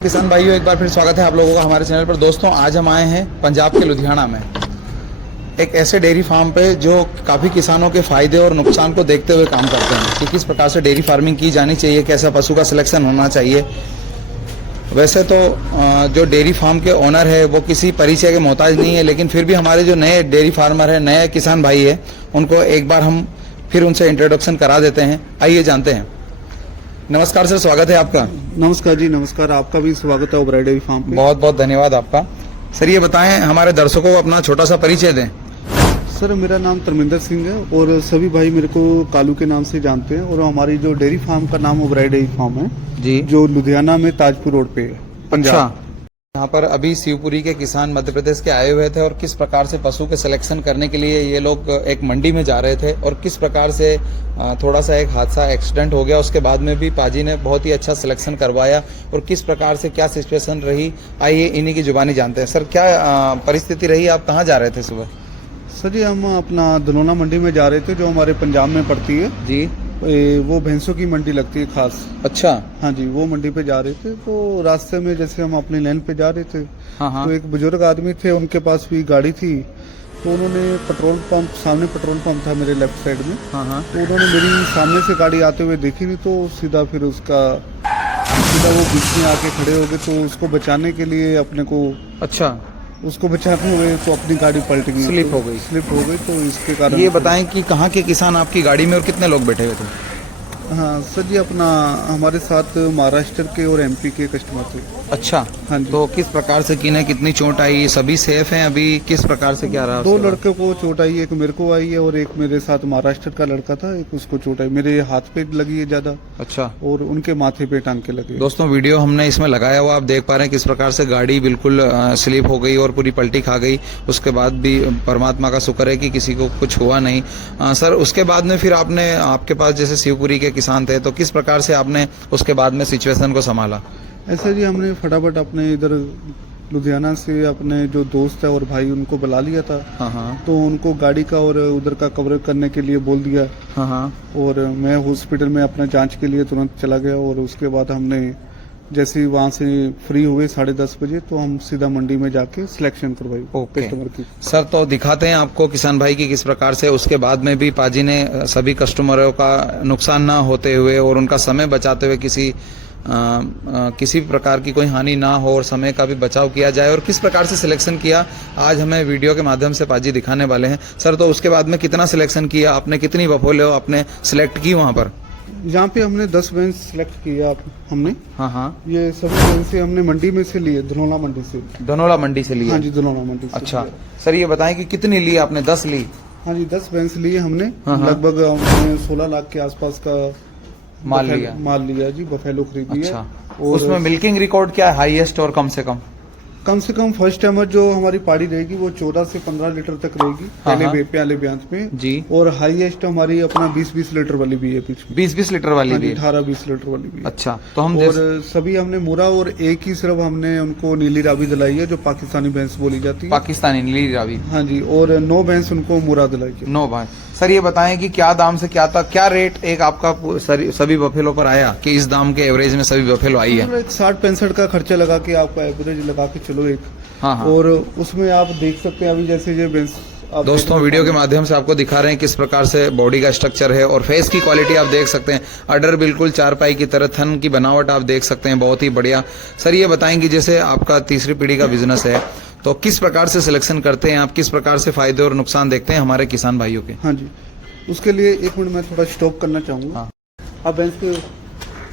किसान भाइयों, एक बार फिर स्वागत है आप लोगों का हमारे चैनल पर। दोस्तों, आज हम आए हैं पंजाब के लुधियाना में एक ऐसे डेयरी फार्म पे जो काफ़ी किसानों के फ़ायदे और नुकसान को देखते हुए काम करते हैं कि किस प्रकार से डेयरी फार्मिंग की जानी चाहिए, कैसा पशु का सिलेक्शन होना चाहिए। वैसे तो जो डेयरी फार्म के ओनर है वो किसी परिचय के मोहताज नहीं है, लेकिन फिर भी हमारे जो नए डेयरी फार्मर है, नए किसान भाई है, उनको एक बार हम फिर उनसे इंट्रोडक्शन करा देते हैं। आइए जानते हैं। नमस्कार सर, स्वागत है आपका। नमस्कार जी, नमस्कार। आपका भी स्वागत है ओबराय डेयरी फार्म पे। बहुत बहुत धन्यवाद आपका। सर, ये बताएं, हमारे दर्शकों को अपना छोटा सा परिचय दें। सर, मेरा नाम धर्मेंद्र सिंह है और सभी भाई मेरे को कालू के नाम से जानते हैं। और हमारी जो डेयरी फार्म का नाम ओबराय डेयरी फार्म है जी, जो लुधियाना में ताजपुर रोड पे है, पंजाब। अच्छा, यहाँ पर अभी शिवपुरी के किसान मध्य प्रदेश के आए हुए थे और किस प्रकार से पशु के सिलेक्शन करने के लिए ये लोग एक मंडी में जा रहे थे और किस प्रकार से थोड़ा सा एक हादसा एक्सीडेंट हो गया, उसके बाद में भी पाजी ने बहुत ही अच्छा सिलेक्शन करवाया और किस प्रकार से क्या सिचुएशन रही, आइए इन्हीं की जुबानी जानते हैं। सर, क्या परिस्थिति रही, आप कहाँ जा रहे थे सुबह? सर जी, हम अपना धनौला मंडी में जा रहे थे जो हमारे पंजाब में पड़ती है जी। वो भैंसों की मंडी लगती है खास। अच्छा। हाँ जी, वो मंडी पे जा रहे थे तो रास्ते में जैसे हम अपनी लाइन पे जा रहे थे हाँ। तो एक बुजुर्ग आदमी थे, उनके पास भी गाड़ी थी। तो उन्होंने पेट्रोल पंप, सामने पेट्रोल पंप था मेरे लेफ्ट साइड में। हाँ। तो उन्होंने मेरी सामने से गाड़ी आते हुए देखी नहीं, तो सीधा वो बीच में आके खड़े हो गए। तो उसको बचाने के लिए अपने को, अच्छा, उसको बचाते हुए तो अपनी गाड़ी पलट गई, स्लिप हो गई। तो इसके कारण। ये बताएं कि कहाँ के किसान आपकी गाड़ी में और कितने लोग बैठे हुए थे? हाँ सर जी, अपना हमारे साथ महाराष्ट्र के और एमपी के कस्टमर थे। अच्छा। हाँ जी। तो किस प्रकार से किन्हें कितनी चोट आई, सभी सेफ हैं अभी, किस प्रकार से क्या रहा? दो लड़के को चोट आई है, एक मेरे को आई है और एक मेरे साथ महाराष्ट्र का लड़का था, एक उसको चोट आई। मेरे हाथ पे लगी है ज्यादा। अच्छा। और उनके माथे पे टांग के लगे। दोस्तों, वीडियो हमने इसमें लगाया हुआ, आप देख पा रहे हैं किस प्रकार से गाड़ी बिल्कुल स्लिप हो गई और पूरी पलटी खा गई। उसके बाद भी परमात्मा का शुक्र है कि किसी को कुछ हुआ नहीं। सर, उसके बाद में फिर आपके पास जैसे शिवपुरी के किसान थे, तो किस प्रकार से आपने उसके बाद में सिचुएशन को संभाला? ऐसा जी, हमने फटाफट अपने इधर लुधियाना से अपने जो दोस्त है और भाई, उनको बुला लिया था। हाँ। तो उनको गाड़ी का और उधर का कवर करने के लिए बोल दिया। हाँ। और मैं हॉस्पिटल में अपना जांच के लिए तुरंत चला गया। और उसके बाद हमने जैसे ही वहाँ से फ्री हुए 10:30 बजे, तो हम सीधा मंडी में जाके सिलेक्शन करवाई कस्टमर की। सर, तो दिखाते हैं आपको किसान भाई की किस प्रकार से उसके बाद में भी पाजी ने सभी कस्टमरों का नुकसान ना होते हुए और उनका समय बचाते हुए किसी प्रकार की कोई हानि ना हो और समय का भी बचाव किया जाए और किस प्रकार से सिलेक्शन किया, आज हमें वीडियो के माध्यम से पाजी दिखाने वाले हैं। सर, तो उसके बाद में कितना सिलेक्शन किया आपने, कितनी बफेलो आपने सिलेक्ट की वहाँ पर? यहाँ पे हमने 10 भैंस सिलेक्ट किया हमने। हाँ। ये सभी भैंसे हमने मंडी में से लिए, धनौला मंडी से। धनौला मंडी से लिए? हाँ जी, धनौला मंडी से। अच्छा सर, ये बताएं कि कितनी ली आपने? 10 ली? हाँ जी, 10 भैंस लिए हमने। हाँ। लगभग हमने 16 लाख के आसपास का माल लिया जी, बफेलो खरीदी है। अच्छा। और उसमें मिल्किंग रिकॉर्ड क्या है, हाईएस्ट और कम से कम? फर्स्ट टाइमर जो हमारी पाड़ी रहेगी वो 14 से 15 लीटर तक रहेगी पहले ब्यांत में जी। और हाईएस्ट हमारी अपना 20-20 लीटर वाली भी है पीछे। 20-20 लीटर वाली भी? 18-20 लीटर वाली भी। अच्छा। तो हम और सभी हमने मुरा और एक ही सिर्फ हमने उनको नीली रावी दिलाई है, जो पाकिस्तानी भैंस बोली जाती है। पाकिस्तानी नीली रावी? हाँ जी। और 9 भैंस उनको मुरा दिलाई है। 9 भैंस। सर, ये बताएं कि क्या दाम से क्या था, क्या रेट एक आपका सभी बफेलो पर आया कि इस दाम के एवरेज में सभी बफेलो आई है? 60-65 का खर्चा लगा के आपका एवरेज लगा के चलो एक। हाँ। और उसमें आप देख सकते हैं अभी जैसे ये भैंस दोस्तों, वीडियो के माध्यम से आपको दिखा रहे हैं किस प्रकार से बॉडी का स्ट्रक्चर है और फेस की क्वालिटी आप देख सकते हैं। अडर बिल्कुल चारपाई की तरह, थन की बनावट आप देख सकते हैं, बहुत ही बढ़िया। सर, ये बताएंगे जैसे आपका तीसरी पीढ़ी का बिजनेस है, तो किस प्रकार से सिलेक्शन करते हैं आप, किस प्रकार से फायदे और नुकसान देखते हैं हमारे किसान भाइयों के? हाँ जी, उसके लिए एक मिनट मैं थोड़ा स्टॉप करना चाहूँगा। हाँ। आप भैंस के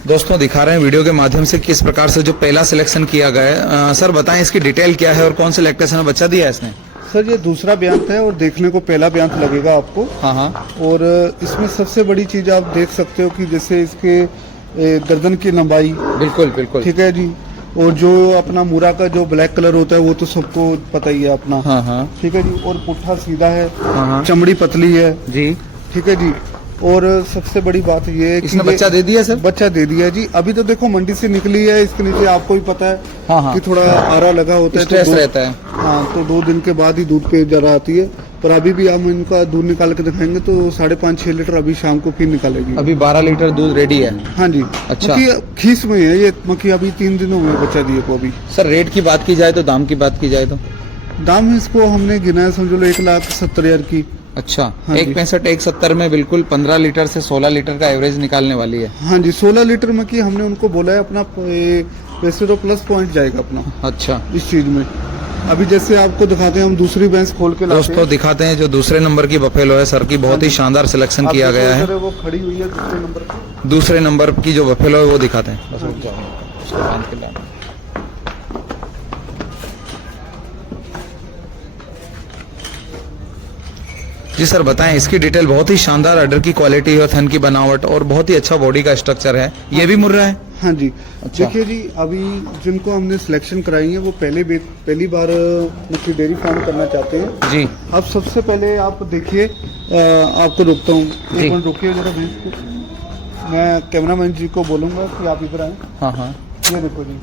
दोस्तों, दिखा रहे हैं वीडियो के माध्यम से किस प्रकार से जो पहला सिलेक्शन किया गया है। सर, बताएं इसकी डिटेल क्या है और कौन से लैक्टेशन में बच्चा दिया है इसने? सर, ये दूसरा ब्यांत है और देखने को पहला ब्यांत लगेगा आपको। हाँ। और इसमें सबसे बड़ी चीज आप देख सकते हो कि जैसे इसके गर्दन की लंबाई। बिल्कुल। ठीक है जी। और जो अपना मुरा का जो ब्लैक कलर होता है वो तो सबको पता ही है अपना। हाँ। ठीक है जी। और पुट्ठा सीधा है। हाँ। चमड़ी पतली है जी। ठीक है जी। और सबसे बड़ी बात ये है कि इसने बच्चा दे दिया? सर, बच्चा दे दिया जी। अभी तो देखो मंडी से निकली है, इसके नीचे आपको भी पता है। हाँ। कि थोड़ा आरा लगा होता है, स्ट्रेस रहता है। हाँ, तो 2 दिन के बाद ही दूध पे जरा आती है। पर अभी भी हम इनका दूध निकाल के दिखाएंगे तो 5.5-6 लीटर अभी शाम को फिर निकालेगी। अभी 12 लीटर दूध रेडी है। हाँ जी। अच्छा। मक्खी खीस में है ये मक्खी, अभी 3 दिनों में बच्चा दिए को अभी। सर रेट की बात की जाए तो, दाम की बात की जाए तो? दाम इसको हमने गिनाया समझो 1,70,000 की। अच्छा। हाँ 1.65 1.70 में बिल्कुल 15 लीटर से 16 लीटर का एवरेज निकालने वाली है। हाँ जी, 16 लीटर मक्खी हमने उनको बोला है अपना वैसे तो प्लस पॉइंट जाएगा अपना अच्छा इस चीज में। अभी जैसे आपको दिखाते हैं हम दूसरी भैंस खोल के लाते दोस्तों, दिखाते हैं जो दूसरे नंबर की बफेलो है सर की, बहुत ही शानदार सिलेक्शन आप किया देखो गया है। इधर वो खड़ी हुई है दूसरे नंबर पे। दूसरे नंबर की जो बफेलो है वो दिखाते हैं। बस रुक जाओ, उसको बांध के लाओ। जी सर बताएं, इसकी डिटेल। बहुत ही शानदार अडर की क्वालिटी है, थन की बनावट और बहुत ही अच्छा बॉडी का स्ट्रक्चर है। ये भी मुर्रा है? हाँ जी। अच्छा। देखिए जी, अभी जिनको हमने सिलेक्शन कराई है वो पहली बार मक्खी डेयरी फार्म करना चाहते हैं जी। अब सबसे पहले आप देखिए, आपको रोकता हूँ, जी। एक मिनट रुकिए जरा भैंस को। मैं कैमरामैन जी को बोलूंगा कि आप इधर आए। हाँ हाँ। ये देखो जी,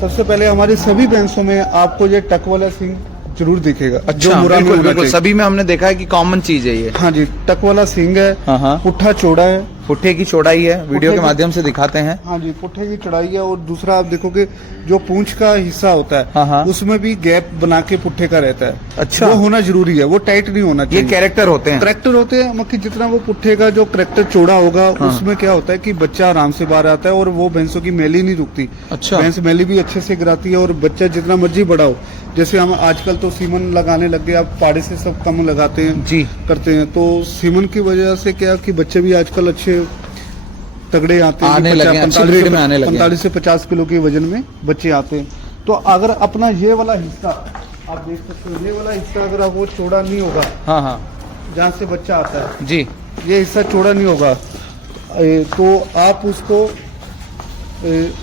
सबसे पहले हमारी सभी भैंसों में आपको ये टक वाला सिंग जरूर दिखेगा। जो अच्छा, मुर्रा में बिल्कुल होना बिल्कुल, चाहिए। सभी में हमने देखा है कि कॉमन चीज है ये। हाँ जी, टक वाला सिंग है, हाँ हाँ। पुट्ठा चौड़ा है। पुट्ठे की चौड़ाई है, वीडियो पुट्ठे के की- माध्यम से दिखाते हैं। हाँ जी, पुट्ठे की चढ़ाई है। और दूसरा आप देखोगे जो पूंछ का हिस्सा होता है, हाँ हाँ। उसमें भी गैप बना के पुट्ठे का रहता है। अच्छा। वो होना जरूरी है, वो टाइट नहीं होना ये चाहिए। कैरेक्टर होते हैं। करेक्टर होते हैं मक्खी, जितना वो पुट्ठे का जो करेक्टर चौड़ा होगा हाँ। उसमें क्या होता है कि बच्चा आराम से बाहर आता है और वो भैंसों की मैली नहीं रुकती। अच्छा। भैंस मैली भी अच्छे से गिराती है और बच्चा जितना मर्जी बड़ा हो। जैसे हम आजकल तो सीमन लगाने लग गए, आप पाड़े से सब कम लगाते हैं जी। करते हैं, तो सीमन की वजह से क्या कि बच्चे भी आजकल अच्छे तगड़े आते हैं। आने लगे हैं, अच्छी ब्रीड में आने लगे हैं। 45 से 50 किलो के वजन में बच्चे आते हैं। तो अगर अपना ये वाला हिस्सा आप देख सकते हो, ये वाला हिस्सा अगर आप वो चौड़ा नहीं होगा हाँ हाँ जहाँ से बच्चा आता है, जी। ये हिस्सा चौड़ा नहीं होगा, तो आप उसको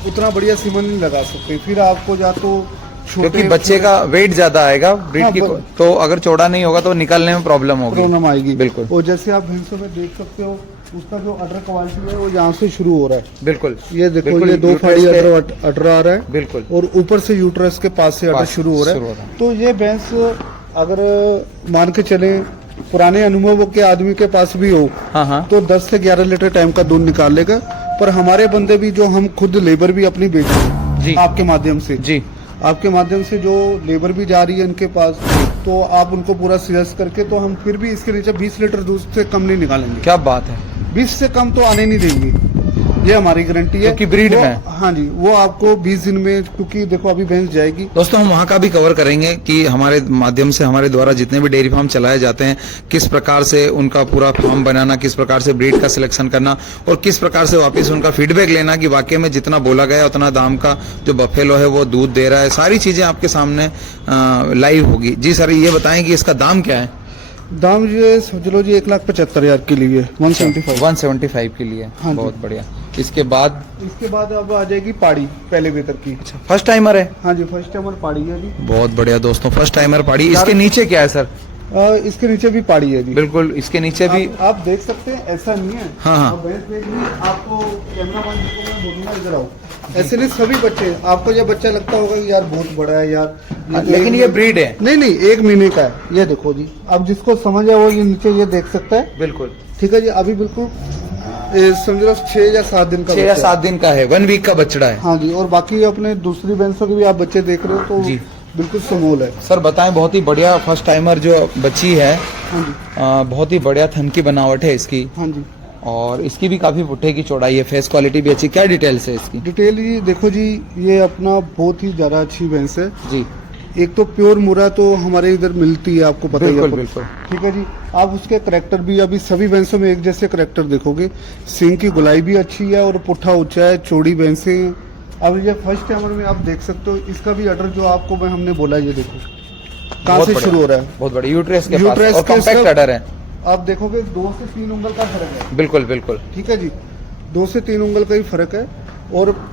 उतना बढ़िया सीमन नहीं लगा सकते। फिर आपको या तो क्योंकि बच्चे का वेट ज्यादा आएगा ब्रीड हाँ, की, तो अगर चौड़ा नहीं होगा तो निकलने में प्रॉब्लम होगी। प्रॉब्लम आएगी। बिल्कुल। और जैसे आप भैंसों में देख सकते हो, उसका जो अडर क्वालिटी है वो यहाँ से शुरू हो रहा है। बिल्कुल। ये देखो, बिल्कुल, ये 2 यूट्रस फाड़ी के- अडर आ रहा है बिल्कुल। और ऊपर से यूट्रस के पास से अडर पास शुरू हो रहा शुरू हो है। रहा है। तो ये भैंस अगर मान के चले पुराने अनुभव के आदमी के पास भी हो हाँ हाँ। तो 10 से 11 लीटर टाइम का दूध निकाल लेगा। पर हमारे बंदे भी जो हम खुद लेबर भी अपनी बेच रहे हैं जी। आपके माध्यम से, जी। आपके माध्यम से जो लेबर भी जा रही है इनके पास, तो आप उनको पूरा सजेस्ट करके, तो हम फिर भी इसके नीचे 20 लीटर दूध से कम नहीं निकालेंगे। क्या बात है। 20 से कम तो आने नहीं देंगे, ये हमारी गारंटी है। क्योंकि ब्रीड वो- में। हाँ जी, वो आपको 20 दिन में, क्योंकि देखो अभी भैंस जाएगी। दोस्तों, हम वहाँ का भी कवर करेंगे कि हमारे माध्यम से, हमारे द्वारा जितने भी डेयरी फार्म चलाए जाते हैं, किस प्रकार से उनका पूरा फार्म बनाना, किस प्रकार से ब्रीड का सिलेक्शन करना और किस प्रकार से वापस उनका फीडबैक लेना कि वाकई में जितना बोला गया उतना दाम का जो बफेलो है वो दूध दे रहा है। सारी चीजें आपके सामने लाइव होगी। जी सर, ये बताएं कि इसका दाम क्या है? दाम जो है समझ लो जी 1,75,000 के लिए 175। 175 के लिए। हाँ जी। बहुत बढ़िया। इसके बाद इसके बाद अब आ जाएगी पाड़ी पहले बेहतर की। फर्स्ट टाइमर है। हाँ जी, फर्स्ट टाइमर पाड़ी है जी। बहुत बढ़िया दोस्तों, फर्स्ट टाइमर पाड़ी। इसके नीचे क्या है सर? इसके नीचे भी पाड़ी है जी। बिल्कुल, इसके नीचे भी। आप देख सकते हैं, ऐसा नहीं है। हाँ, हाँ। और भैंस देखनी, आपको कैमरामैन जी को मैं बोलूंगा इधर आओ। ऐसे नहीं, सभी बच्चे, आपको जब बच्चा लगता होगा कि यार बहुत बड़ा है यार, लेकिन ये ब्रीड है। नहीं नहीं, 1 महीने का है। ये देखो जी, अब जिसको समझ है वो ये नीचे ये देख सकता है। बिल्कुल। ठीक है जी, अभी बिल्कुल समझ लो 6 या 7 दिन का 6 या बच्चा 7 दिन का है, 1 वीक का बछड़ा है। हाँ जी। और बाकी अपने दूसरी भैंसों के भी आप बच्चे देख रहे हो तो जी। बिल्कुल समूल है। सर बताएं, बहुत ही बढ़िया फर्स्ट टाइमर जो बच्ची है, हाँ जी। बहुत ही बढ़िया थन की बनावट है इसकी, हाँ जी। और इसकी भी काफी पुट्ठे की चौड़ाई है, फेस क्वालिटी भी अच्छी। क्या डिटेल्स है इसकी? डिटेल ये देखो जी, ये अपना बहुत ही ज्यादा अच्छी भैंस है। जी। एक तो प्योर मुरा तो हमारे इधर मिलती है, आपको पता ही है। बिल्कुल बिल्कुल। ठीक है जी। आप उसके करेक्टर भी अभी सभी भैंसों में एक जैसे करेक्टर देखोगे। सींग की गुलाई भी अच्छी है और पुट्ठा ऊंचा है, चौड़ी भैंसें हैं। अब ये फर्स्ट टाइमर में आप देख सकते हो, इसका भी अडर जो आपको मैं हमने बोला, ये देखो कहाँ बहुत से बढ़िया, शुरू हो रहा है। बहुत बढ़िया। यूट्रस के पास यूट्रस और के कॉम्पैक्ट सब- अडर है। आप देखोगे 2 से 3 उंगल का फर्क है। बिल्कुल बिल्कुल। ठीक है जी, 2 से 3 उंगल का ही फर्क है। और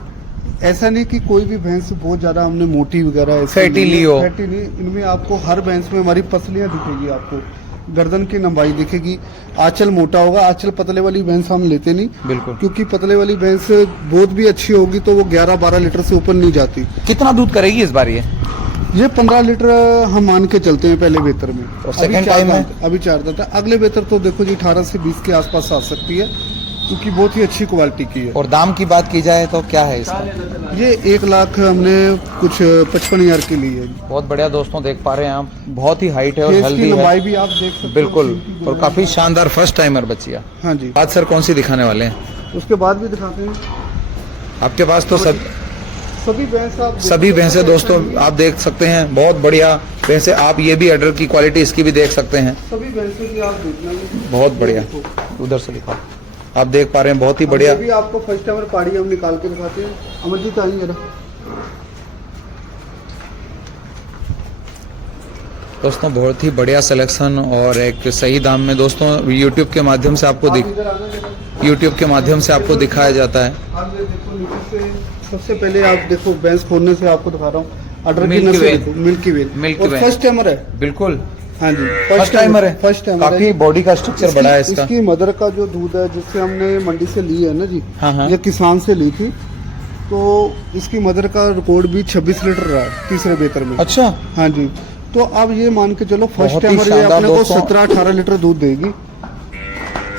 ऐसा नहीं कि कोई भी भैंस बहुत ज्यादा हमने मोटी वगैरह फैटी ली हो। फैटी नहीं, इनमें आपको हर भैंस में हमारी पसलियां दिखेगी, आपको गर्दन की लंबाई दिखेगी। आंचल मोटा होगा, आंचल पतले वाली भैंस हम लेते नहीं, बिल्कुल। क्योंकि पतले वाली भैंस बहुत भी अच्छी होगी तो वो 11-12 लीटर से ऊपर नहीं जाती। कितना दूध करेगी इस बार ये? ये 15 लीटर हम मान के चलते हैं पहले बेहतर में। और second time में? अभी 4 दांत है। अगले बेहतर तो देखो जी 18 से 20 के आसपास आ सकती है, क्योंकि बहुत ही अच्छी क्वालिटी की है। और दाम की बात की जाए तो क्या है इसका? ये 1 लाख हमने कुछ 55,000 की ली है। बहुत बढ़िया दोस्तों, देख पा रहे हैं आप, बहुत ही हाइट है और फेस की हेल्दी लंबाई है। भी आप देख सकते हो। बिल्कुल, सींग की और गुलाई। काफी शानदार फर्स्ट टाइमर बच्चिया। हाँ जी। आज सर कौन सी दिखाने वाले हैं? उसके बाद भी दिखाते हैं। आपके पास तो सभी भैंस आप सभी भैंसे दोस्तों आप देख सकते हैं, बहुत बढ़िया भैंसे। आप ये भी अडर की क्वालिटी इसकी भी देख सकते हैं, सभी भैंसों की आप देखना। बहुत बढ़िया। उधर से दिखाओ, आप देख पा रहे हैं, बहुत ही बढ़िया। अभी आपको फर्स्ट टाइमर पाड़ी हम निकाल के दिखाते हैं। अमरजीत आइए जरा। दोस्तों बहुत ही बढ़िया सिलेक्शन और एक सही दाम में दोस्तों यूट्यूब के माध्यम से आपको इधर आना जरा। यूट्यूब के माध्यम से आपको दिखाया जाता है। आप ये देखो नीचे से, सबसे पहले आप देखो भैंस खोलने से आपको दिखा रहा हूँ। अडर की मिल्की नस्ल वेन। देखो, मिल्की वेन। मिल्की और वेन। फर्स्ट टाइमर है। बिल्कुल हाँ जी, फर्स्ट टाइमर है। फर्स्ट टाइमर है। काफी बॉडी का स्ट्रक्चर बड़ा है इसका। इसकी मदर का जो दूध है, जिससे हमने मंडी से ली है ना जी, हाँ, हाँ। ये किसान से ली थी, तो इसकी मदर का रिकॉर्ड भी 26 लीटर रहा है तीसरे बेहतर में। अच्छा, हाँ जी, तो अब ये मान के चलो फर्स्ट बहुत ही टाइमर ये शानदार अपने को दोस्तों। 17-18 लीटर दूध देगी।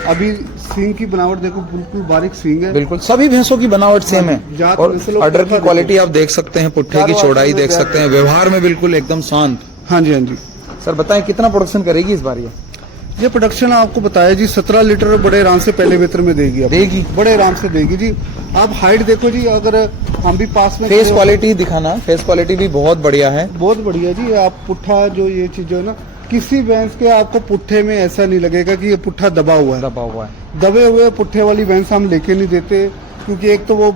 अभी सींग की बनावट देखो, बिल्कुल बारीक सींग है। बिल्कुल सभी भैंसों की बनावट सेम है। जात और नस्लों अडर का की क्वालिटी आप देख सकते हैं, पुट्ठे की चारों चौड़ाई आंखों में देख बैठ सकते हैं, व्यवहार में बिल्कुल एकदम शांत। हाँ जी, हाँ जी। सर बताएं कितना प्रोडक्शन करेगी इस बार ये प्रोडक्शन आपको बताया जी 17 लीटर बड़े आराम से पहले बेहतर में देगी। आपको। देगी? बड़े आराम से देगी जी। आप हाइट देखो जी, अगर हम भी पास में फेस खड़े हो- क्वालिटी दिखाना, फेस क्वालिटी भी बहुत बढ़िया है। बहुत बढ़िया जी। आप पुट्ठा जो ये चीज है ना, किसी भैंस के आपको पुट्ठे में ऐसा नहीं लगेगा कि ये पुट्ठा दबा हुआ है। दबा हुआ है। दबे हुए पुट्ठे वाली भैंस हम लेके नहीं देते, क्योंकि एक तो वो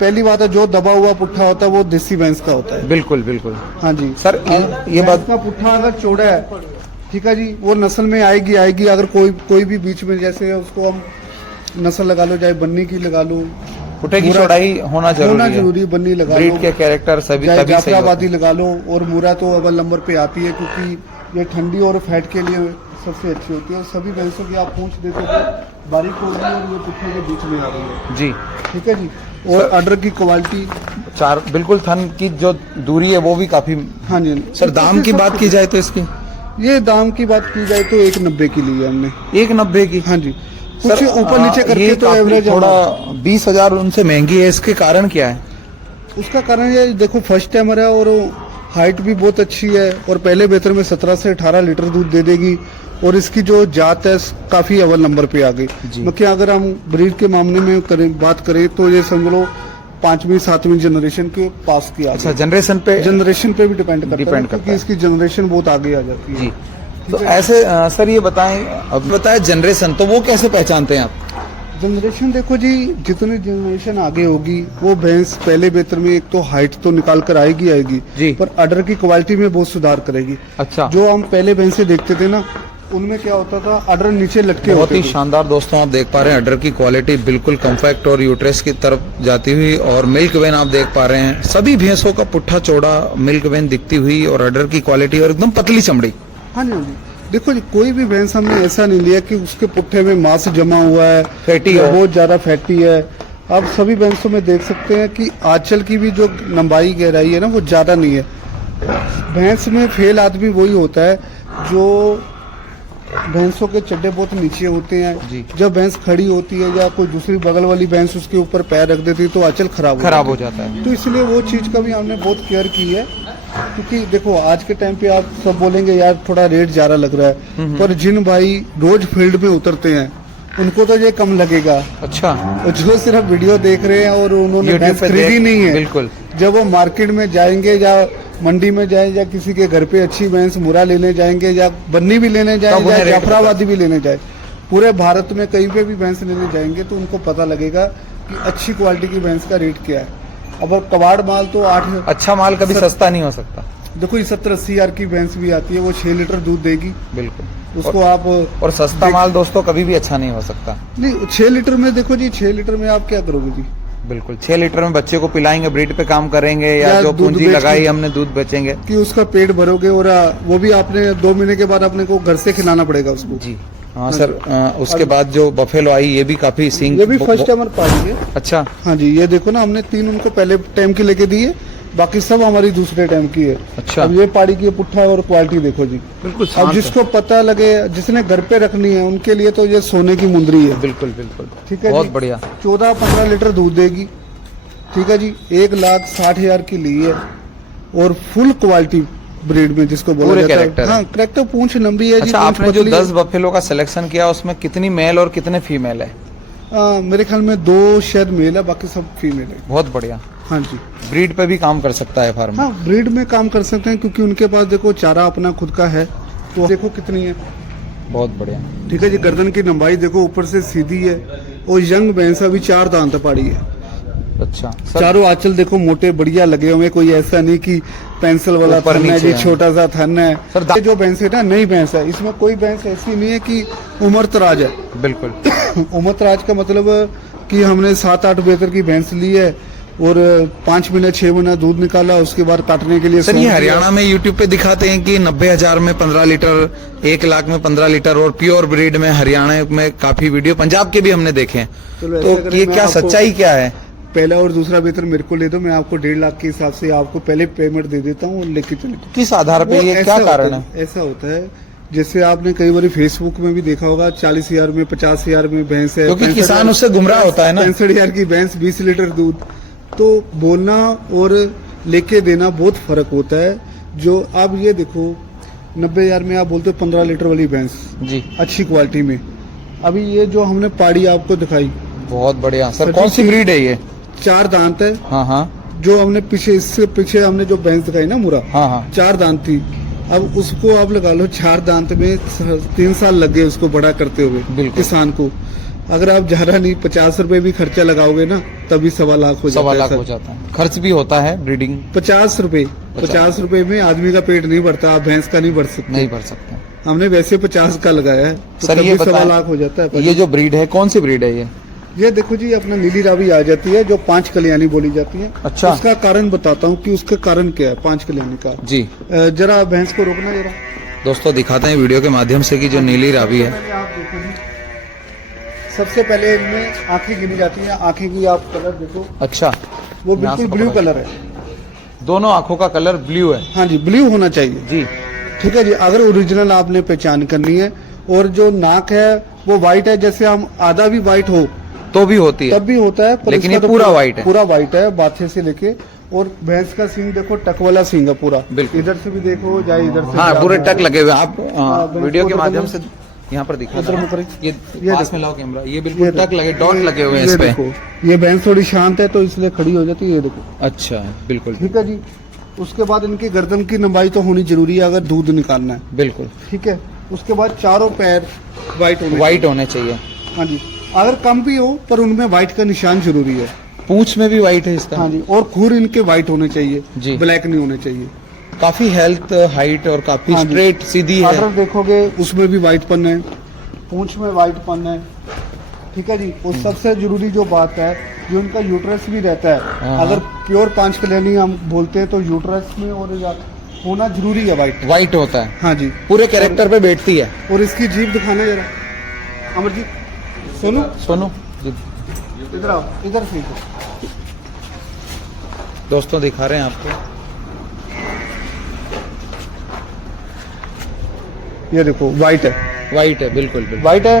पहली बात है, जो दबा हुआ पुट्ठा होता है वो देसी भैंस का होता है। बिल्कुल बिल्कुल। हाँ जी सर ये भैंस बात का पुट्ठा अगर चौड़ा है, ठीक है जी, वो नस्ल में आएगी। अगर कोई भी बीच में, जैसे उसको हम नस्ल लगा लो, चाहे बन्नी की लगा लो, पुट्ठे की मुरा- चौड़ाई होना जरूरी है। बन्नी लगा लो, ब्रीड के कैरेक्टर सभी चाहे तभी सही होते जाफराबादी हैं। लगा लो, और मुरा तो अव्वल नंबर पे आती है, क्योंकि ये ठंडी और फैट के लिए सबसे अच्छी होती है। और सभी भैंसों की आप पूंछ देखो तो बारीक हो रही है और ये पुट्ठे के बीच में आ रही है। जी ठीक है जी। और अडर की क्वालिटी, चार बिल्कुल थन की जो दूरी है वो भी काफी। हाँ जी। सर दाम की बात की जाए तो इसकी ये दाम की बात की जाए तो 190 की ली है हमने। 190 की? हाँ जी। कुछ ऊपर नीचे करके ये तो काफी एवरेज थोड़ा 20,000 उनसे महंगी है, इसके कारण क्या है? उसका कारण ये देखो, फर्स्ट टाइमर है और हाइट भी बहुत अच्छी है, और पहले बेहतर में 17 से 18 लीटर दूध दे देगी, और इसकी जो जात है काफी अव्वल नंबर पे आ गई। क्योंकि अगर हम ब्रीड के मामले में बात करें तो ये समझ लो 5वीं 7वीं जनरेशन के पास की। अच्छा, जनरेशन पे भी डिपेंड करता है, करता क्योंकि है। इसकी जनरेशन बहुत आगे आ जाती है। जी। तो ऐसे सर ये बताएं, अब बताएं जनरेशन, तो वो कैसे पहचानते हैं आप? जनरेशन देखो जी, जितनी जनरेशन आगे होगी वो भैंस पहले बेहतर में एक तो हाइट तो निकाल कर आएगी जी। पर अडर की क्वालिटी में बहुत सुधार करेगी। अच्छा, जो हम पहले भैंसे देखते थे ना, उनमें क्या होता था, अडर नीचे लटके बहुत होते ही थे। शानदार दोस्तों आप देख पा रहे हैं, अडर की क्वालिटी बिल्कुल कम्फेक्ट और यूट्रस की तरफ जाती हुई, और मिल्क वेन आप देख पा रहे हैं। सभी भैंसों का पुट्ठा चौड़ा, मिल्क वेन दिखती हुई, और अडर की क्वालिटी और एकदम पतली चमड़ी। हाँ जी, हाँ जी। देखो जी, कोई भी भैंस हमने ऐसा नहीं लिया कि उसके पुट्ठे में मांस जमा हुआ है, फैटी या हो। बहुत ज्यादा फैटी है। आप सभी भैंसों में देख सकते हैं कि आंचल की भी जो लंबाई गहराई है ना, वो ज्यादा नहीं है। भैंस में फेल आदमी वही होता है जो भैंसों के चड्डे बहुत नीचे होते हैं। जी। जब भैंस खड़ी होती है या कोई दूसरी बगल वाली भैंस उसके ऊपर पैर रख देती है तो आंचल खराब हो जाता है। तो इसलिए वो चीज का भी हमने बहुत केयर की है। क्योंकि देखो, आज के टाइम पे आप सब बोलेंगे यार थोड़ा रेट ज्यादा लग रहा है, पर जिन भाई रोज फील्ड में उतरते हैं उनको तो ये कम लगेगा। अच्छा, और जो सिर्फ वीडियो देख रहे हैं और उन्होंने YouTube भैंस पे खरीदी नहीं है, बिल्कुल, जब वो मार्केट में जाएंगे या मंडी में जाए या किसी के घर पे अच्छी भैंस मुरा लेने जाएंगे या बन्नी भी लेने जाए तब उन्हें या रेट जाफराबादी भी लेने जाए, पूरे भारत में कहीं पे भी भैंस लेने जाएंगे तो उनको पता लगेगा कि अच्छी क्वालिटी की भैंस का रेट क्या है। अब कबाड़ माल तो 8 अच्छा माल कभी सस्ता नहीं हो सकता। देखो, ये 70-80 हजार की भैंस भी आती है, वो 6 लीटर दूध देगी। बिल्कुल, उसको आप और सस्ता माल दोस्तों कभी भी अच्छा नहीं हो सकता। नहीं, 6 लीटर में देखो जी, 6 लीटर में आप क्या करोगे जी? बिल्कुल, 6 लीटर में बच्चे को पिलाएंगे, ब्रीड पे काम करेंगे, या जो दूध पूंजी बेच लगाई के- हमने दूध बेचेंगे। कि उसका पेट भरोगे, और वो भी आपने 2 महीने के बाद अपने को घर से खिलाना पड़ेगा उसको। जी हाँ सर, उसके बाद जो बफेलो आई ये भी काफी सींग। ये भी फर्स्ट टाइमर पाली है। अच्छा, हाँ जी, ये देखो ना, हमने 3 उनको पहले टाइम के लेके दिए, बाकी सब हमारी दूसरे टाइम की है। अच्छा। अब ये पाड़ी की पुट्ठा है और क्वालिटी देखो जी, बिल्कुल अब जिसको पता लगे, जिसने घर पे रखनी है उनके लिए तो ये सोने की मुंदरी है। बिल्कुल बिल्कुल ठीक है बहुत जी। बढ़िया। 14-15 लीटर दूध देगी। ठीक है जी, 1,60,000 की ली है और फुल क्वालिटी ब्रीड में जिसको बोला पूरे जाता कैरेक्टर है। हाँ, करेक्टर, पूंछ लंबी है जी। अच्छा, पूंछ आपने जो पतली है। 10 बफेलो का सिलेक्शन किया उसमें कितनी मेल और कितने फीमेल है? मेरे ख्याल में 2 शायद मेल है, बाकी सब फीमेल है। बहुत बढ़िया। हाँ जी। ब्रीड पे भी काम कर सकता है फार्म। हाँ, ब्रीड में काम कर सकते हैं क्योंकि उनके पास देखो चारा अपना खुद का है, तो देखो कितनी है। बहुत बढ़िया। ठीक है जी, गर्दन की लंबाई देखो ऊपर से सीधी है और यंग भैंस अभी 4 दांत पाड़ी है। अच्छा सर, चारों आंचल देखो मोटे बढ़िया लगे हुए, कोई ऐसा नहीं कि पेंसिल वाला ऊपर थन है नीचे जी, है। छोटा सा थन है। सर, ये जो भैंस है ना, नई भैंस है, इसमें कोई भैंस ऐसी नहीं है कि उम्र तराज है। बिल्कुल। उम्र तराज का मतलब कि हमने 7-8 बेहतर की भैंस ली है और 5 महीने 6 महीना दूध निकाला, उसके बाद काटने के लिए सर, ये सौंप दिया। हरियाणा में यूट्यूब पे दिखाते हैं कि 90,000 में 15 लीटर, 1 लाख में 15 लीटर, और प्योर ब्रीड में हरियाणा में काफी वीडियो, पंजाब के भी हमने देखे हैं। चलो ऐसा तो करें, ये मैं क्या आपको सच्चाई क्या है? पहला और दूसरा बेहतर मेरे को ले दो, मैं आपको 1.5 लाख के हिसाब से आपको पहले पेमेंट दे देता हूँ और लेके चले। किस आधार पे, वो ये ऐसा क्या होता कारण है? ऐसा होता है, जैसे आपने कई बार फेसबुक में भी देखा होगा, 40,000 में 50,000 में भैंस है, क्योंकि 65,000 किसान उससे गुमराह होता है ना। 65,000 की भैंस, 20 लीटर दूध। तो बोलना और लेके देना बहुत फर्क होता है। जो आप ये देखो 90,000 में आप बोलते हो 15 लीटर वाली भैंस जी, अच्छी क्वालिटी में, अभी ये जो हमने पाड़ी आपको दिखाई, बहुत बढ़िया। सर, सर, कौन सी ब्रीड है ये? 4 दांत है। हाँ हाँ जो हमने पीछे, इससे पीछे हमने जो भैंस दिखाई ना मुरा, हाँ हाँ 4 दांत थी। अब उसको आप लगा लो 4 दांत में 3 साल लग गए उसको बड़ा करते हुए बिल्कुल। किसान को। अगर आप ज्यादा नहीं 50 रुपए भी खर्चा लगाओगे ना, तभी 1.25 लाख हो जाता 1.25 है लाख सर। हो जाता है। खर्च भी होता है ब्रीडिंग। 50 रुपए, 50 रुपए में आदमी का पेट नहीं भरता, आप भैंस का नहीं भर सकते। नहीं भर सकते। हमने वैसे 50 का लगाया है, तो सर, ये तभी 1.25 बताएं, लाख हो जाता है। ये जो ब्रीड है कौन सी ब्रीड है ये देखो जी, अपना नीली रावी आ जाती है जो 5 कल्याणी बोली जाती है। अच्छा। उसका कारण बताता हूँ कि उसका कारण क्या है 5 कल्याणी का। जी? जरा भैंस को रोकना जरा। दोस्तों, दिखाते हैं वीडियो के माध्यम से कि जो नीली रावी है, पहले आप देखो जी, सबसे पहले इनमें आंखें गिनी जाती हैं। आंखें की आप कलर देखो, अच्छा, वो यहाँ से बिल्कुल ब्लू पकड़ो। कलर है। दोनों आंखों का कलर ब्लू है। हाँ जी, ब्लू होना चाहिए। जी, ठीक है जी, अगर ओरिजिनल आपने पहचान करनी है। और जो नाक है वो व्हाइट है, जैसे हम आधा भी व्हाइट हो तो भी होती है। तब भी होता है, पर लेकिन इसका ये तो पूरा white है। पूरा व्हाइट है बाथे से लेके। और भैंस का सींग देखो, टक वाला सींग है पूरा। बिल्कुल। इधर से भी देखो, जाए इधर से हाँ, भी पूरे आप टक लगे हुए हैं। आप भैंस वीडियो को के तो माध्यम बोलो। से यहाँ पर दिखा इधर मुख रही। ये ये पास देखो। में लाओ कैमरा। ये बिल्कुल टक लगे, डॉट लगे हुए हैं ये इस पे। देखो, ये भैंस थोड़ी शांत है तो इसलिए खड़ी हो जाती है। ये देखो, अच्छा, बिल्कुल ठीक है जी। उसके बाद इनकी गर्दन की लंबाई तो होनी जरूरी है अगर दूध निकालना है। बिल्कुल ठीक है। उसके बाद चारों पैर व्हाइट होने व्हाइट होने चाहिए। चाहिए। हाँ जी, अगर कम भी हो पर उनमें व्हाइट का निशान जरूरी है। पूंछ में भी व्हाइट है इसका। हाँ जी, और खुर इनके व्हाइट होने चाहिए जी। ब्लैक नहीं होने चाहिए। काफी हेल्थ, हाइट और काफी हाँ जी। स्ट्रेट सीधी है। ऑर्डर देखोगे उसमें भी व्हाइट पन है, पूंछ में व्हाइट पन है। ठीक है जी। और सबसे जरूरी जो बात है, जो उनका यूट्रस भी रहता है। हाँ। अगर प्योर 5 कल्याणी हम बोलते हैं तो यूट्रस में और होना जरूरी है व्हाइट। व्हाइट होता है, हाँ जी। पूरे कैरेक्टर पे बैठती है। और इसकी जीभ दिखाना जरा अमरजीत, सोनू सोनू जी, इधर आओ, इधर से इधर। दोस्तों दिखा रहे हैं आपको। ये देखो व्हाइट है, व्हाइट है, बिल्कुल बिल्कुल व्हाइट है।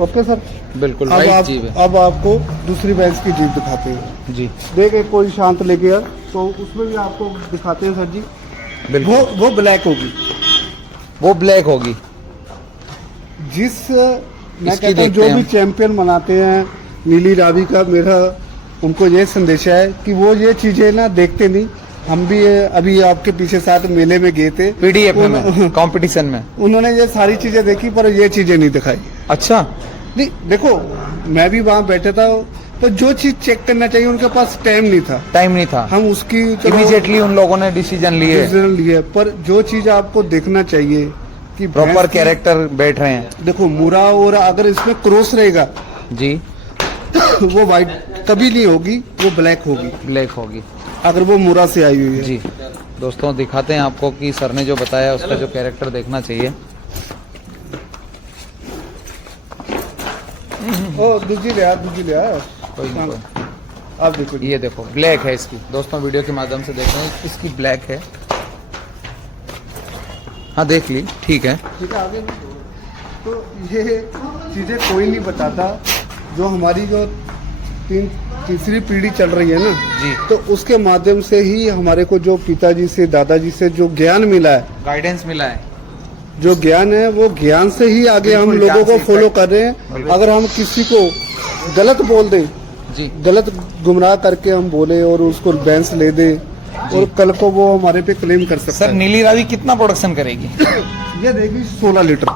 Okay sir. बिल्कुल अब व्हाइट जीव है। अब आपको दूसरी भैंस की जीभ दिखाते हैं। जी, देख एक कोई शांत लेके यार, तो उसमें भी आपको दिखाते हैं सर जी। बिल्कुल वो ब्लैक होगी। वो ब्लैक होगी। जिस मैं इसकी कहता हूँ देखते जो हैं भी हम। चैंपियन मनाते हैं नीली रावी का, मेरा उनको ये संदेश है कि वो ये चीजें ना देखते नहीं। हम भी अभी आपके पीछे साथ मेले में गए थे, पीडीएफ में, कंपटीशन में। उन्होंने ये सारी चीजें देखी पर ये चीजें नहीं दिखाई। अच्छा, नहीं देखो, मैं भी वहां बैठा था, पर जो चीज चेक करना चाहिए उनके पास टाइम नहीं था। टाइम नहीं था। हम उसकी इमीडिएटली उन लोगों ने डिसीजन लिए, डिसीजन लिए। पर जो चीज आपको देखना चाहिए कि प्रॉपर भैंस की- कैरेक्टर बैठ रहे हैं। देखो मुरा, और अगर इसमें क्रॉस रहेगा जी, वो व्हाइट कभी नहीं होगी, वो ब्लैक होगी ब्लैक होगी। अगर वो मुरा से आई हुई है। जी दोस्तों, दिखाते हैं आपको कि सर ने जो बताया उसका जो कैरेक्टर देखना चाहिए। ओ दूजी ले आ, दूजी ले आ। कोई नहीं, कोई आप देखो जी। ये देखो ब्लैक है इसकी, दोस्तों वीडियो के माध्यम से देख रहे हैं, इसकी ब्लैक है। हाँ देख ली, ठीक है। ठीक है, आगे तो ये चीज़ें कोई नहीं बताता, जो हमारी जो तीसरी पीढ़ी चल रही है ना जी, तो उसके माध्यम से ही हमारे को जो पिताजी से दादाजी से जो ज्ञान मिला है, गाइडेंस मिला है, जो ज्ञान है वो ज्ञान से ही आगे हम बिल्कुल, लोगों ज्ञान को से फॉलो कर रहे हैं। अगर हम किसी को गलत बोल दें, जी गलत गुमराह करके हम बोले और उसको बैंस ले दे और कल को वो हमारे पे क्लेम कर सकता सर है। नीली रावी कितना प्रोडक्शन करेगी? ये देगी 16 लीटर।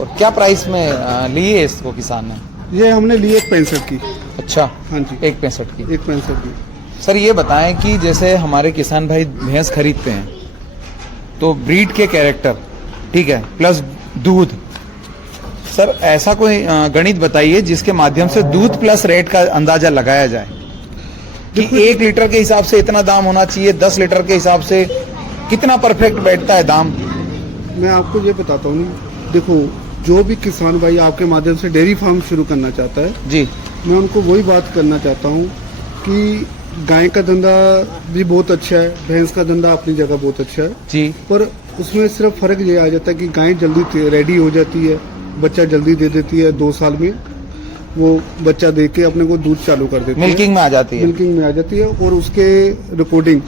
और क्या प्राइस में लिए इसको किसान ने? ये हमने लिए 65 की। अच्छा, हाँ जी, 1.65 की। 1.65 की। सर ये बताएं कि जैसे हमारे किसान भाई भैंस खरीदते हैं तो ब्रीड के कैरेक्टर, ठीक है, प्लस दूध, सर ऐसा कोई गणित बताइए जिसके माध्यम से दूध प्लस रेट का अंदाजा लगाया जाए कि 1 लीटर के हिसाब से इतना दाम होना चाहिए, 10 लीटर के हिसाब से कितना परफेक्ट बैठता है दाम? मैं आपको ये बताता हूँ, देखो जो भी किसान भाई आपके माध्यम से डेयरी फार्म शुरू करना चाहता है जी, मैं उनको वही बात करना चाहता हूँ कि गाय का धंधा भी बहुत अच्छा है, भैंस का धंधा अपनी जगह बहुत अच्छा है जी, पर उसमें सिर्फ फर्क ये आ जाता है कि गाय जल्दी रेडी हो जाती है, बच्चा जल्दी दे देती है, 2 साल में वो बच्चा दे के अपने को दूध चालू कर देती है, मिल्किंग में आ जाती है। मिल्किंग में आ जाती है। और उसके रिकॉर्डिंग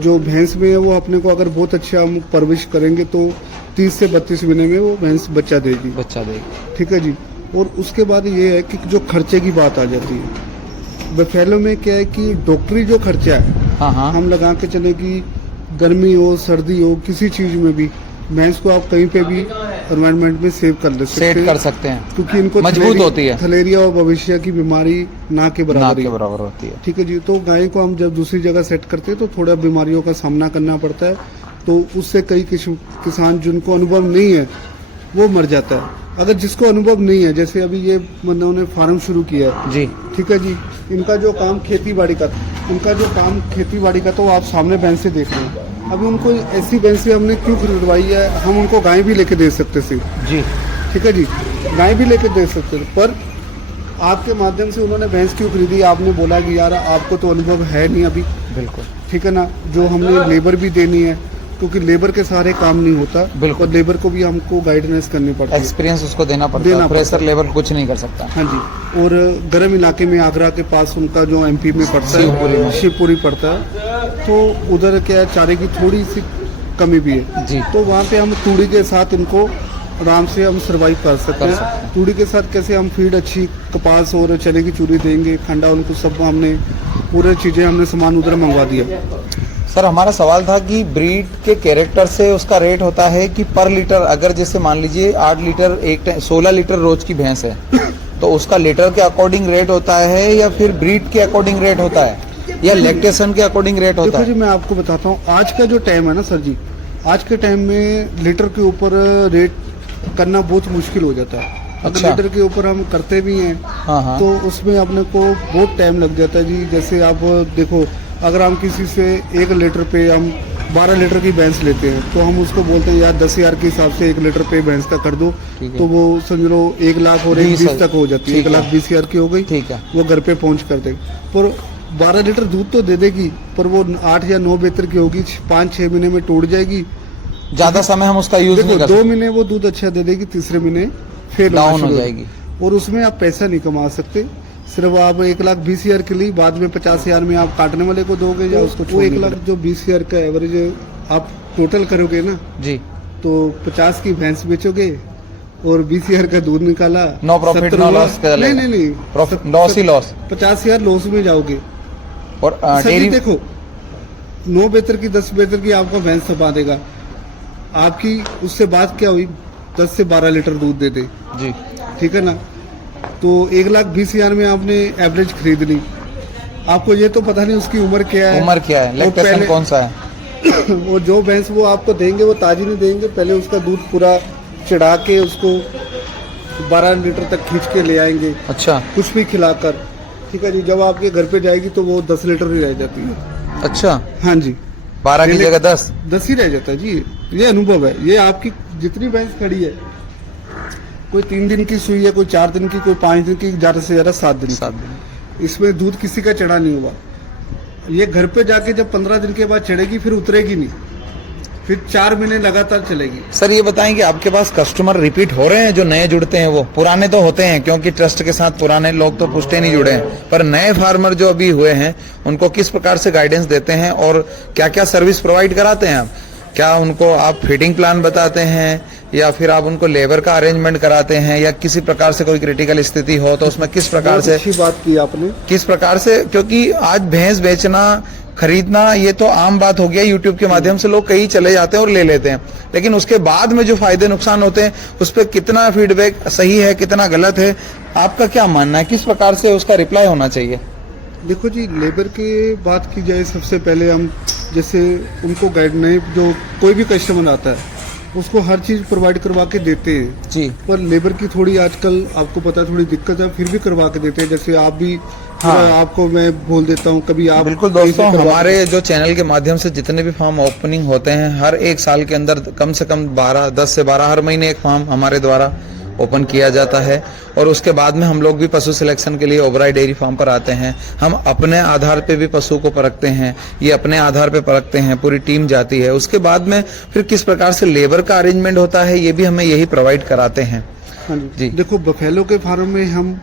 जो भैंस में है वो अपने को अगर बहुत अच्छा हम परवरिश करेंगे तो 30 से 32 महीने में वो भैंस बच्चा देगी। ठीक है जी। और उसके बाद ये है कि जो खर्चे की बात आ जाती है, बफेलो में क्या है कि डॉक्टरी जो खर्चा है, हाँ हाँ, हम लगा के चले कि गर्मी हो सर्दी हो किसी चीज में भी भैंस को आप कहीं पे भी एनवायरनमेंट में सेव कर सेट कर सकते हैं क्योंकि इनको मजबूत होती है, थलेरिया और भविष्य की बीमारी ना के बराबर होती है। ठीक है जी। तो गाय को हम जब दूसरी जगह सेट करते हैं तो थोड़ा बीमारियों का सामना करना पड़ता है, तो उससे कई किसान जिनको अनुभव नहीं है वो मर जाता है। अगर जिसको अनुभव नहीं है, जैसे अभी ये बंदों ने फार्म शुरू किया है जी, ठीक है जी, इनका जो काम खेती बाड़ी का तो आप सामने भैंस से देख रहे हैं। अभी उनको ऐसी भैंसें हमने क्यों खरीदवाई है, हम उनको गाय भी लेके दे सकते थे जी, ठीक है जी, गाय भी लेके दे सकते थे, पर आपके माध्यम से उन्होंने भैंस क्यों खरीदी? आपने बोला कि यार आपको तो अनुभव है नहीं अभी, बिल्कुल ठीक है ना, जो हमने लेबर भी देनी है क्योंकि लेबर के सहारे काम नहीं होता, बिल्कुल, और लेबर को भी हमको गाइडेंस करनी पड़ती है, एक्सपीरियंस उसको देना पड़ता है, फ्रेशर लेबर कुछ नहीं कर सकता। हाँ जी। और गर्म इलाके में आगरा के पास उनका जो एमपी में पड़ता है, शिवपुरी पड़ता है, तो उधर क्या है चारे की थोड़ी सी कमी भी है जी, तो वहाँ पे हम तूड़ी के साथ इनको आराम से हम सरवाइव कर सकते हैं। तूड़ी के साथ कैसे हम फीड अच्छी कपास और चने की चूरी देंगे, खंडा, उनको सब हमने पूरे चीज़ें हमने सामान उधर मंगवा दिया। सर हमारा सवाल था कि ब्रीड के कैरेक्टर से उसका रेट होता है कि पर लीटर, अगर जैसे मान लीजिए 8 लीटर 16 लीटर रोज की भैंस है तो उसका लीटर के अकॉर्डिंग रेट होता है या फिर ब्रीड के अकॉर्डिंग रेट होता है या लैक्टेशन के अकॉर्डिंग रेट होता है? देखो जी, मैं आपको बताता हूँ, आज का जो टाइम है ना सर जी, आज के टाइम में लीटर के ऊपर रेट करना बहुत मुश्किल हो जाता है। अगर अच्छा, लीटर के ऊपर हम करते भी हैं हाँ हाँ, तो उसमें अपने को बहुत टाइम लग जाता है जी। जैसे आप देखो, अगर हम किसी से 1 लीटर पे हम 12 लीटर की भैंस लेते हैं तो हम उसको बोलते हैं यार 10,000 के हिसाब से 1 लीटर पे भैंस का कर दो, तो वो समझ लो 1 लाख और 1,20,000 तक हो जाती है, 1,20,000 की हो गई, ठीक है, वो घर पे पहुंच कर देगी। पर 12 लीटर दूध तो दे देगी पर वो 8 या 9 बेहतर की होगी, 5-6 महीने में टूट जाएगी, ज्यादा समय हम उसका यूज नहीं कर सकते। 2 महीने वो दूध अच्छा दे देगी, तीसरे महीने फेल डाउन हो जाएगी, और उसमें आप पैसा नहीं कमा सकते। सिर्फ आप 1,20,000 के लिए बाद में 50,000 में आप काटने वाले को दोगे या उसको, वो 1,20,000 का एवरेज आप टोटल करोगे ना जी, तो 50 की भैंस बेचोगे और 20,000 का दूध निकाला, नो प्रॉफिट नो लॉस, नहीं प्रॉफिट लॉस ही लॉस, 50,000 लॉस में जाओगे। और डेयरी देखो 9 बेहतर की 10 बेहतर की आपका भैंस छपा देगा, आपकी उससे बात क्या हुई, 10 से 12 लीटर दूध दे दे जी, ठीक है ना, तो 1,20,000 में आपने एवरेज खरीद ली, आपको ये तो पता नहीं उसकी उम्र क्या है, लैक्टेशन कौन सा है और जो भैंस वो आपको देंगे वो ताजी नहीं देंगे, पहले उसका दूध पूरा चढ़ा के उसको 12 लीटर तक खींच के ले आएंगे, अच्छा, कुछ भी खिलाकर, ठीक है जी। जब आपके घर पे जाएगी तो वो 10 लीटर ही रह जाती है। अच्छा, हाँ जी, 12 की जगह 10 ही रह जाता है जी। ये अनुभव है, ये आपकी जितनी भैंस खड़ी है, कोई 3 दिन की सुई है, कोई 4 दिन की, कोई 5 दिन की, ज्यादा से ज्यादा 7 दिन। इसमें दूध किसी का चढ़ा नहीं हुआ। ये घर पे जाके जब 15 दिन के बाद चढ़ेगी फिर उतरेगी नहीं, फिर 4 महीने लगातार चलेगी। सर ये बताएं कि आपके पास कस्टमर रिपीट हो रहे हैं, जो नए जुड़ते हैं वो पुराने तो होते हैं, क्योंकि ट्रस्ट के साथ पुराने लोग तो पुष्टे नहीं जुड़े हैं, पर नए फार्मर जो अभी हुए हैं उनको किस प्रकार से गाइडेंस देते हैं और क्या क्या सर्विस प्रोवाइड कराते हैं आप? क्या उनको आप फीडिंग प्लान बताते हैं या फिर आप उनको लेबर का अरेंजमेंट कराते हैं, या किसी प्रकार से कोई क्रिटिकल स्थिति हो तो उसमें किस प्रकार से, अच्छी बात की आपने, किस प्रकार से, क्योंकि आज भैंस बेचना खरीदना ये तो आम बात हो गया, यूट्यूब के माध्यम से लोग कहीं चले जाते हैं और ले लेते हैं, लेकिन उसके बाद में जो फायदे नुकसान होते हैं उस पर कितना फीडबैक सही है, कितना गलत है, आपका क्या मानना है, किस प्रकार से उसका रिप्लाई होना चाहिए? देखो जी, लेबर की बात की जाए, सबसे पहले हम जैसे उनको गाइड नहीं, जो कोई भी कस्टमर आता है उसको हर चीज प्रोवाइड करवा के देते हैं जी, पर लेबर की थोड़ी आजकल आपको पता है थोड़ी दिक्कत है, फिर भी करवा के देते हैं। जैसे आप भी, हाँ। आपको मैं बोल देता हूँ, कभी आप बिल्कुल दोस्तों, हमारे जो चैनल के माध्यम से जितने भी फार्म ओपनिंग होते हैं, हर एक साल के अंदर कम से कम 10 से 12 हर महीने एक फार्म हमारे द्वारा ओपन किया जाता है, और उसके बाद में हम लोग भी पशु सिलेक्शन के लिए ओबराई डेयरी फार्म पर आते हैं। हम अपने आधार पे भी पशु को परखते हैं, ये अपने आधार पे परखते हैं, पूरी टीम जाती है, उसके बाद में फिर किस प्रकार से लेबर का अरेंजमेंट होता है ये भी हमें यही प्रोवाइड कराते हैं। हाँ जी। देखो, बफेलो के फार्म में हम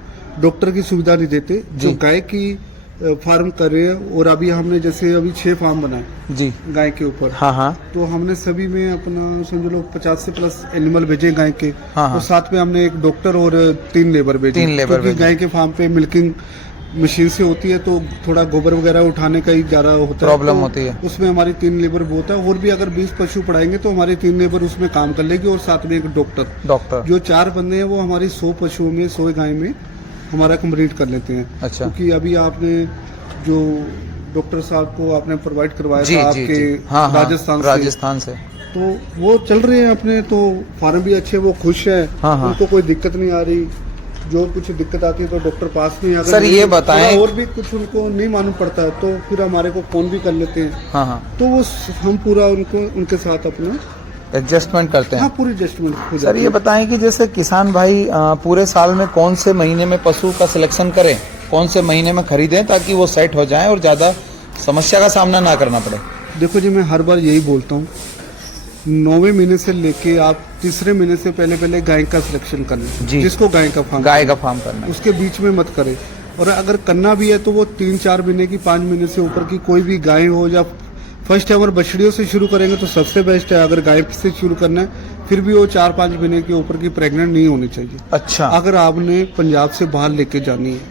डॉक्टर की सुविधा नहीं देते, जो गाय की फार्म कर रहे हैं, और अभी हमने जैसे अभी 6 फार्म बनाए जी गाय के ऊपर, हाँ हाँ, तो हमने सभी में अपना समझ लो 50 से प्लस एनिमल भेजे गाय के, हाँ हाँ, और साथ में हमने एक डॉक्टर और 3 लेबर भेजे, क्योंकि गाय के फार्म पे मिल्किंग मशीन से होती है तो थोड़ा गोबर वगैरह उठाने का ही ज्यादा होता है, प्रॉब्लम तो होती है, उसमें हमारी 3 लेबर बहुत है। और भी अगर 20 पशु पढ़ाएंगे तो हमारी 3 लेबर उसमें काम कर लेगी, और साथ में एक डॉक्टर, जो 4 बंदे हैं वो हमारी 100 पशुओं में 100 गाय में हमारा कंप्लीट कर लेते हैं। अच्छा, क्योंकि अभी आपने जो डॉक्टर साहब को आपने प्रोवाइड करवाया जी, था जी, आपके जी, हाँ, राजस्थान से, तो वो चल रहे हैं अपने, तो फार्म भी अच्छे, वो खुश है, हाँ, हाँ, उनको कोई दिक्कत नहीं आ रही। जो कुछ दिक्कत आती है तो डॉक्टर पास नहीं, अगर सर ये बताएं, और भी कुछ उनको नहीं मालूम पड़ता है तो फिर हमारे को फोन भी कर लेते हैं, हाँ हाँ, तो वो हम पूरा उनके साथ अपना एडजस्टमेंट करते हैं। हाँ, पूरी एडजस्टमेंट। सर ये बताएं कि जैसे किसान भाई पूरे साल में कौन से महीने में पशु का सिलेक्शन करें, कौन से महीने में खरीदें ताकि वो सेट हो जाए और ज्यादा समस्या का सामना ना करना पड़े? देखो जी, मैं हर बार यही बोलता हूँ, 9वें महीने से लेके आप 3रे महीने से पहले गाय का सिलेक्शन कर लें, जिसको गाय का फार्म करना, उसके बीच में मत करें। और अगर करना भी है तो वो 3-4 महीने की, 5 महीने से ऊपर की कोई भी गाय हो, या फर्स्ट टाइम बछड़ियों से शुरू करेंगे तो सबसे बेस्ट है। अगर गाय से शुरू करना है फिर भी वो 4-5 महीने के ऊपर की प्रेग्नेंट नहीं होनी चाहिए। अच्छा, अगर आपने पंजाब से बाहर लेके जानी है,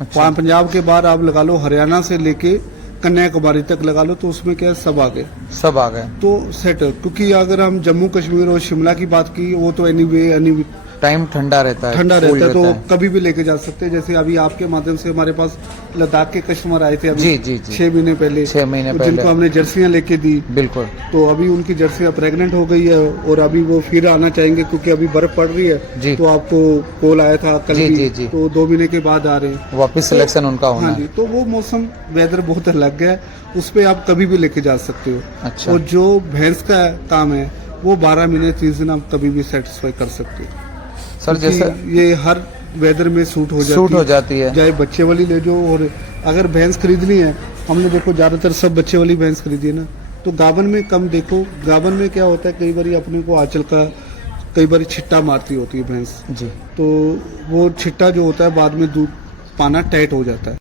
अच्छा, पंजाब के बाहर आप लगा लो, हरियाणा से लेके कन्याकुमारी तक लगा लो, तो उसमें क्या है, सब आ गए तो सेट। क्योंकि अगर हम जम्मू कश्मीर और शिमला की बात की, वो तो एनी टाइम ठंडा रहता है तो कभी भी लेके जा सकते हैं। जैसे अभी आपके माध्यम से हमारे पास लद्दाख के कस्टमर आए थे अभी, जी, 6 महीने पहले, तो जिनको हमने जर्सियां लेके दी, बिल्कुल, तो अभी उनकी जर्सियां प्रेग्नेंट हो गई है, और अभी वो फिर आना चाहेंगे क्योंकि अभी बर्फ पड़ रही है। तो आपको कॉल आया था कल भी, तो 2 महीने के बाद आ रहे हैं वापस सिलेक्शन उनका होना। हाँ जी, तो वो मौसम वेदर बहुत अलग है, उस पर आप कभी भी लेके जा सकते हो। अच्छा, और जो भैंस का काम है वो 12 महीने 30 दिन आप कभी भी सेटिस्फाई कर सकते हो सर। जैसे ये हर वेदर में सूट हो जाती है, चाहे बच्चे वाली ले जाओ। और अगर भैंस खरीदनी है, हमने देखो ज्यादातर सब बच्चे वाली भैंस खरीदी है ना, तो गाभन में कम देखो। गाभन में क्या होता है, कई बार अपने को आंचल का कई बार छिट्टा मारती होती है भैंस जी, तो वो छिट्टा जो होता है बाद में दूध पाना टाइट हो जाता है।